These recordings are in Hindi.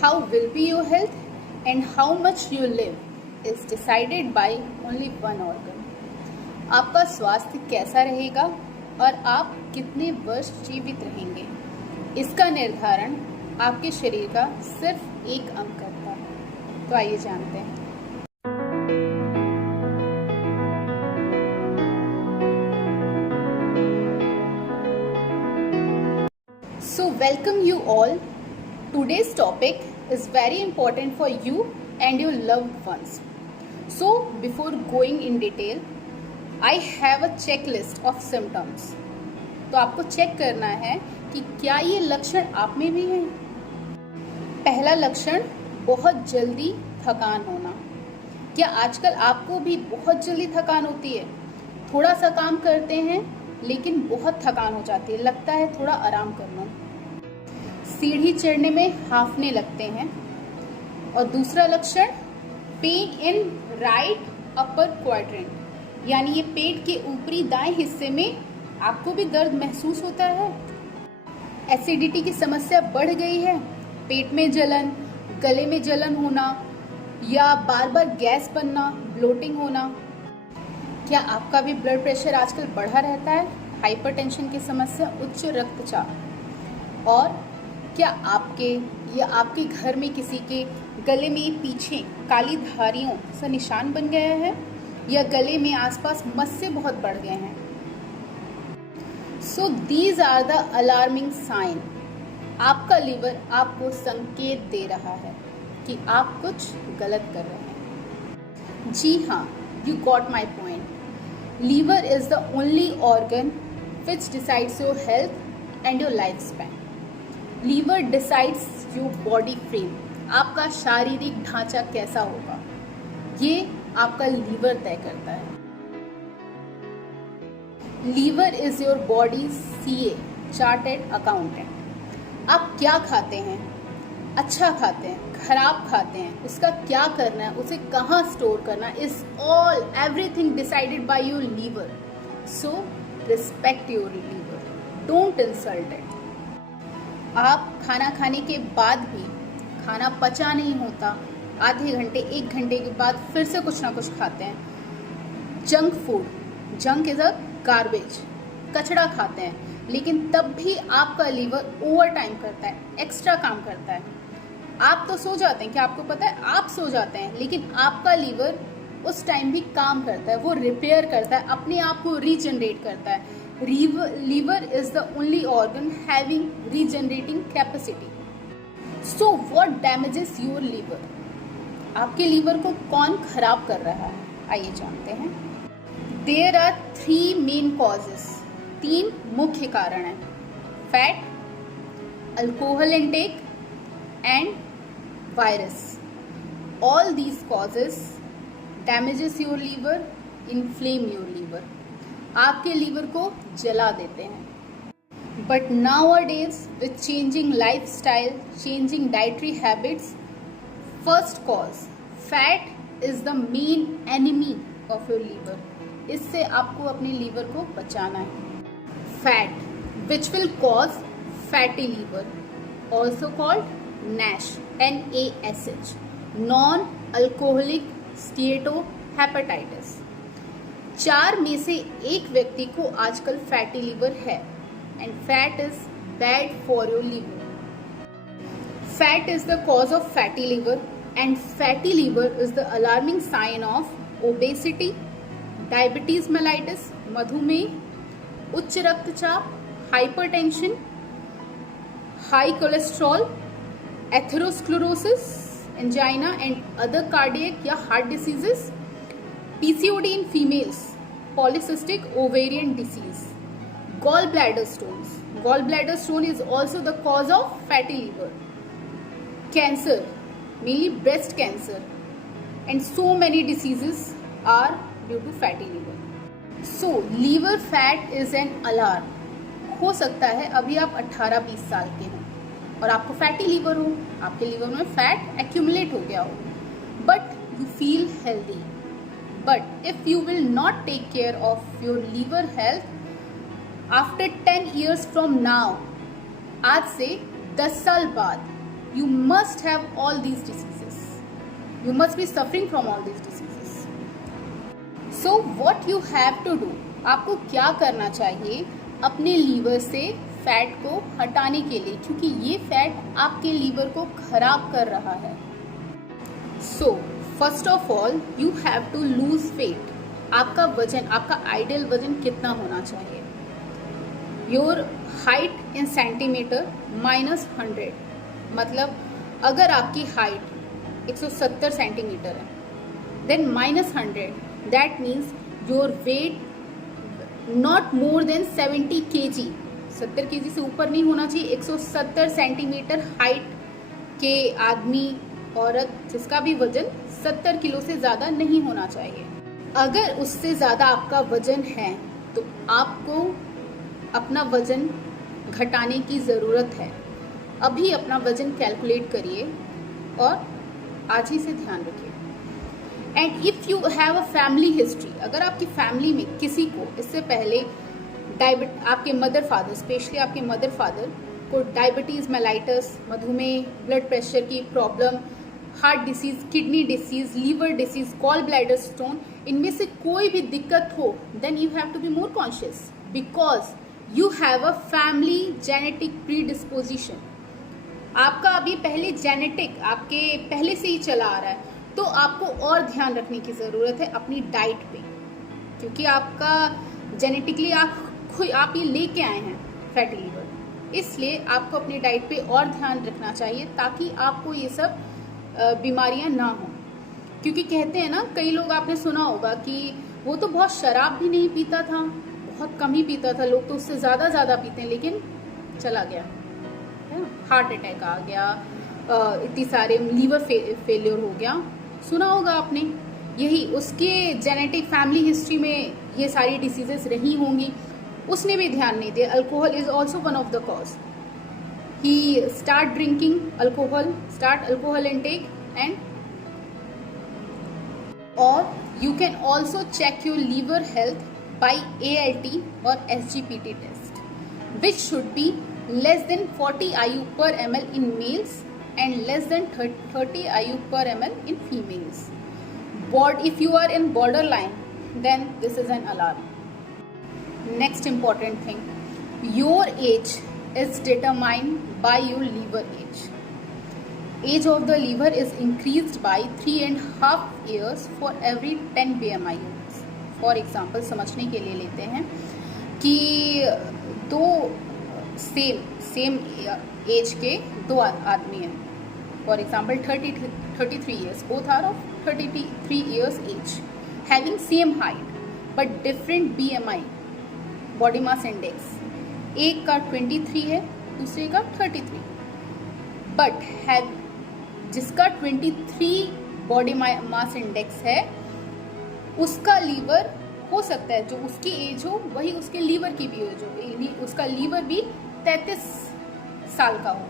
How will be your health and how much you live is decided by only one organ. आपका स्वास्थ्य कैसा रहेगा और आप कितने वर्ष जीवित रहेंगे, इसका निर्धारण आपके शरीर का सिर्फ एक अंग करता है। तो आइए जानते हैं। So welcome you all. Today's topic is very important for you and your loved ones. So before going in detail, I have a checklist of symptoms. तो आपको चेक करना है कि क्या ये लक्षण आप में भी हैं। पहला लक्षण, बहुत जल्दी थकान होना। क्या आजकल आपको भी बहुत जल्दी थकान होती है? थोड़ा सा काम करते हैं लेकिन बहुत थकान हो जाती है, लगता है थोड़ा आराम कर लो। सीढ़ी चढ़ने में हांफने लगते हैं। और दूसरा लक्षण, pain in right upper quadrant, यानी ये पेट के ऊपरी दाएं हिस्से में आपको भी दर्द महसूस होता है। एसिडिटी की समस्या बढ़ गई है, पेट में जलन, गले में जलन होना या बार बार गैस बनना, ब्लोटिंग होना। क्या आपका भी ब्लड प्रेशर आजकल बढ़ा रहता है? हाइपरटेंशन की समस्या, उच्च रक्तचाप। और क्या आपके या आपके घर में किसी के गले में पीछे काली धारियों से निशान बन गया है या गले में आसपास मस्से बहुत बढ़ गए हैं? So these are the alarming sign. आपका लीवर आपको संकेत दे रहा है कि आप कुछ गलत कर रहे हैं। जी हाँ, you got my point. Liver is the only organ which decides your health and your life span. Liver decides your body frame, आपका शारीरिक ढांचा कैसा होगा, ये आपका लीवर तय करता है। Liver is your body CA, chartered accountant. आप क्या खाते हैं? अच्छा खाते हैं, खराब खाते हैं, उसका क्या करना है, उसे कहाँ स्टोर करना, is all everything decided by your liver. So respect your liver, don't insult it. आप खाना खाने के बाद भी खाना पचा नहीं होता, आधे घंटे 1 घंटे के बाद फिर से कुछ ना कुछ खाते हैं। Junk food, junk is a garbage, कचड़ा खाते हैं, लेकिन तब भी आपका लीवर ओवर टाइम करता है, एक्स्ट्रा काम करता है। आप तो सो जाते हैं, क्या आपको पता है? आप सो जाते हैं, लेकिन आपका लीवर उस टाइम भी काम करता है, वो रिपेयर करता है, अपने आप को रीजनरेट करता है। Liver is the only organ having regenerating capacity. So what damages your liver? आपके लीवर को कौन खराब कर रहा है, आइए जानते हैं। देयर आर 3 मेन कॉजेस, 3 मुख्य कारण हैं। Fat, alcohol intake and virus. All these causes damages your liver, inflame your liver, आपके लीवर को जला देते हैं। But nowadays with changing lifestyle, changing dietary habits, first cause fat is the main enemy of your liver. इससे आपको अपने लीवर को बचाना है। Fat which will cause fatty liver, also called NASH, NASH, non-alcoholic steatohepatitis। 4 में से 1 व्यक्ति को आजकल फैटी लीवर है, and fat is bad for your liver. Fat is the cause of fatty liver, and fatty liver is the alarming sign of obesity, diabetes mellitus, मधुमेह, उच्च रक्तचाप, hypertension, high cholesterol, atherosclerosis, angina and other cardiac या heart diseases, PCOD in females, polycystic ovarian disease, gallbladder stones. Gallbladder stone is also the cause of fatty liver. Cancer, mainly breast cancer, and so many diseases are due to fatty liver. So liver fat is an alarm. हो सकता है अभी आप 18-20 साल के हो और आपको फैटी लीवर हो, आपके लीवर में फैट एक्यूमुलेट हो गया हो, but you feel healthy. But if you will not take care of your liver health, after 10 years from now, आज से 10 साल बाद you must have all these diseases. You must be suffering from all these diseases. So what you have to do, आपको क्या करना चाहिए अपने लीवर से फैट को हटाने के लिए, क्योंकि ये फैट आपके लीवर को खराब कर रहा है. So first of all you have to lose weight. आपका वजन, आपका आइडियल वजन कितना होना चाहिए? Your height in centimeter -100. मतलब अगर आपकी हाइट 170 सेंटीमीटर है, then -100, that means your weight not more than 70 kg. 70 kg से ऊपर नहीं होना चाहिए. 170 सेंटीमीटर हाइट के आदमी, औरत, जिसका भी वजन 70 किलो से ज़्यादा नहीं होना चाहिए. अगर उससे ज़्यादा आपका वजन है तो आपको अपना वजन घटाने की ज़रूरत है. अभी अपना वजन कैलकुलेट करिए और आज ही से ध्यान रखिए. And if you have a family history, अगर आपकी फैमिली में किसी को इससे पहले आपके मदर फादर, स्पेशली आपके मदर फादर को डायबिटीज़, मेलाइटस, मधुमेह, ब्लड प्रेशर की problem, heart disease, kidney disease, liver disease, gall bladder stone, इनमें से कोई भी दिक्कत हो, then you have to be more conscious because you have a family genetic predisposition. आपका अभी पहले जेनेटिक आपके पहले से ही चला आ रहा है, तो आपको और ध्यान रखने की ज़रूरत है अपनी डाइट पे, क्योंकि आपका जेनेटिकली आप ये लेके आए हैं फैटी लीवर. इसलिए आपको अपनी डाइट पे और ध्यान रखना चाहिए ताकि आपको ये सब बीमारियां ना हो. क्योंकि कहते हैं ना, कई लोग आपने सुना होगा कि वो तो बहुत शराब भी नहीं पीता था, बहुत कम ही पीता था, लोग तो उससे ज़्यादा पीते हैं, लेकिन चला गया है ना, हार्ट अटैक आ गया, इतनी सारे लीवर फेलियर हो गया. सुना होगा आपने. यही उसके जेनेटिक फैमिली हिस्ट्री में ये सारी डिसीजेस रही होंगी, उसने भी ध्यान नहीं दिया. Alcohol is also one of the cause. He start drinking alcohol, start alcohol intake, and और you can also check your liver health by ALT or SGPT test, which should be less than 40 IU per ml in males and less than 30 IU per ml in females. If you are in borderline, then this is an alarm. Next important thing, your age is determined by your liver age. Age of the liver is increased by 3.5 years for every 10 BMI units. For example, समझने के लिए लेते हैं कि दो सेम एज के दो आदमी हैं. For example, 33 years, both are of 33 years age, having same height but different BMI, body mass index. एक का 23 है, दूसरे का 33. बट जिसका 23 बॉडी मास इंडेक्स है, उसका लीवर हो सकता है, जो उसकी एज हो वही उसके लीवर की भी एज हो, उसका लीवर भी 33 साल का हो.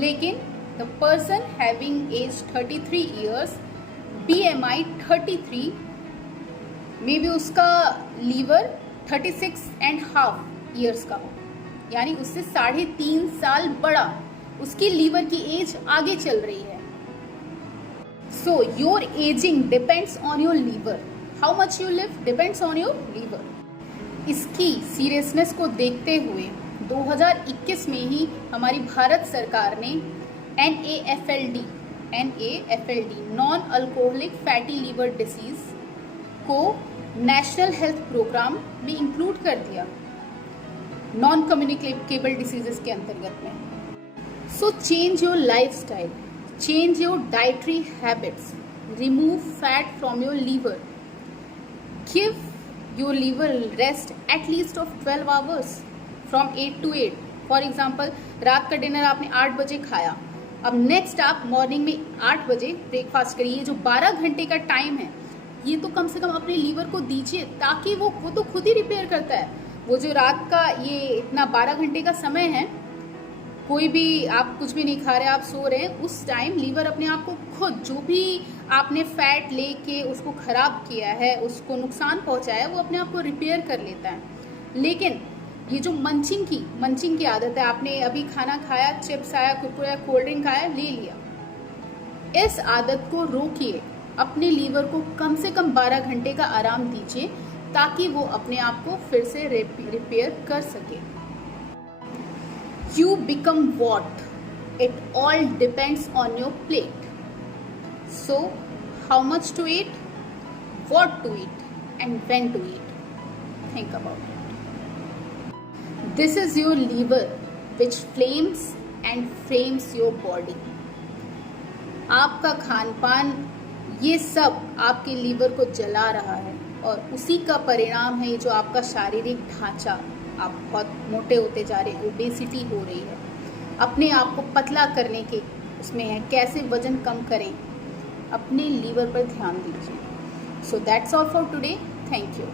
लेकिन the person having age 33 years, BMI 33, may be उसका लीवर 36.5 ईयर्स का हो, यानी उससे 3.5 साल बड़ा उसकी लीवर की एज आगे चल रही है. So your aging depends on your liver. How much you live depends on your liver. इसकी सीरियसनेस को देखते हुए 2021 में ही हमारी भारत सरकार ने NAFLD non alcoholic fatty liver disease को नेशनल हेल्थ प्रोग्राम में इंक्लूड कर दिया, नॉन कम्युनिकेबल डिसीजेस के अंतर्गत में. So change your lifestyle, change your dietary habits, remove fat from your liver, give your liver rest at least of 12 hours from 8 to 8. For example, रात का डिनर आपने 8 बजे खाया, अब नेक्स्ट आप मॉर्निंग में 8 बजे ब्रेकफास्ट करिए. जो 12 घंटे का टाइम है, ये तो कम से कम अपने लीवर को दीजिए, ताकि वो तो खुद ही रिपेयर करता है. वो जो रात का ये इतना 12 घंटे का समय है, कोई भी आप कुछ भी नहीं खा रहे, आप सो रहे हैं, उस टाइम लीवर अपने आप को खुद, जो भी आपने फैट लेके उसको ख़राब किया है, उसको नुकसान पहुंचाया है, वो अपने आप को रिपेयर कर लेता है. लेकिन ये जो मंचिंग की आदत है, आपने अभी खाना खाया, चिप्स आया, कुरकुरे, कोल्ड ड्रिंक आया, ले लिया, इस आदत को रोकिए। अपने लीवर को कम से कम 12 घंटे का आराम दीजिए ताकि वो अपने आप को फिर से रिपेयर कर सके। You become what? It all depends on your plate. So, how much to eat, what to eat, and when to eat. Think about it. This is your liver which flames and frames your body. आपका खान पान ये सब आपके लीवर को जला रहा है और उसी का परिणाम है ये जो आपका शारीरिक ढांचा, आप बहुत मोटे होते जा रहे हैं, ओबेसिटी हो रही है। अपने आप को पतला करने के उसमें है, कैसे वजन कम करें, अपने लीवर पर ध्यान दीजिए। So that's all for today. Thank you.